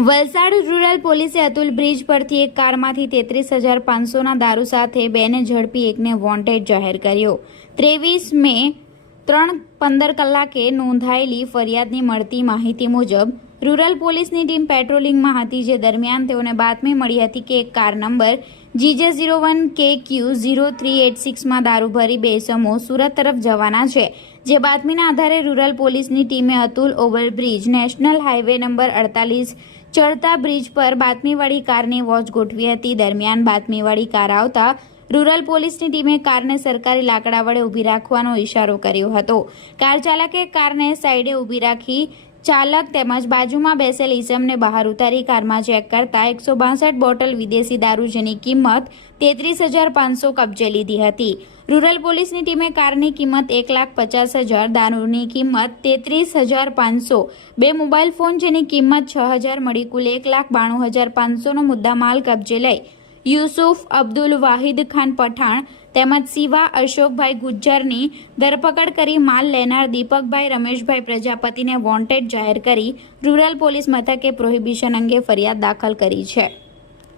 Valsad rural પોલીસે Atul bridge પરથી એક કારમાંથી તેત્રીસ હજાર પાંચસોના દારૂ સાથે બેને ઝડપી એકને વોન્ટેડ જાહેર કર્યો. ત્રેવીસ મે ત્રણ પંદર કલાકે નોંધાયેલી ફરિયાદની મળતી માહિતી મુજબ રૂરલ પોલીસની ટીમ પેટ્રોલિંગમાં હતી જે દરમિયાન તેઓને બાતમી મળી હતી કે એક car number GJ zero one K Q zero three eight સિક્સમાં દારૂ ભરી બે સમૂહ સુરત તરફ જવાના છે, જે બાતમીના આધારે રૂરલ પોલીસની ટીમે Atul overbridge national highway number અડતાલીસ ચડતા બ્રિજ પર બાતમીવાળી કારની વોચ ગોઠવી હતી. દરમિયાન બાતમીવાળી કાર આવતા રૂરલ પોલીસની ટીમે કારને સરકારી લાકડા વડે ઊભી રાખવાનો ઇશારો કર્યો હતો. કાર ચાલકે કારને સાઈડે ઊભી રાખી ચાલક તેમજ બાજુમાં બેસેલ ઈસમને બહાર ઉતારી કારમાં ચેક કરતા એકસો બાસઠ બોટલ વિદેશી દારૂ જેની કિંમત તેત્રીસ હજાર પાંચસો કબજે લીધી હતી. રૂરલ પોલીસની ટીમે કારની કિંમત એક લાખ પચાસ હજાર, દારૂની કિંમત તેત્રીસ હજાર પાંચસો, બે મોબાઈલ ફોન જેની કિંમત છ હજાર, મળી કુલ એક લાખ બાણું હજાર પાંચસોનો મુદ્દામાલ કબજે લઈ યુસુફ, અબ્દુલ વાહિદ ખાન પઠાણ તેમજ શિવા અશોકભાઈ ગુજ્જરની ધરપકડ કરી માલ લેનાર દીપકભાઈ રમેશભાઈ પ્રજાપતિને વોન્ટેડ જાહેર કરી રૂરલ પોલીસ મથકે પ્રોહિબિશન અંગે ફરિયાદ દાખલ કરી છે.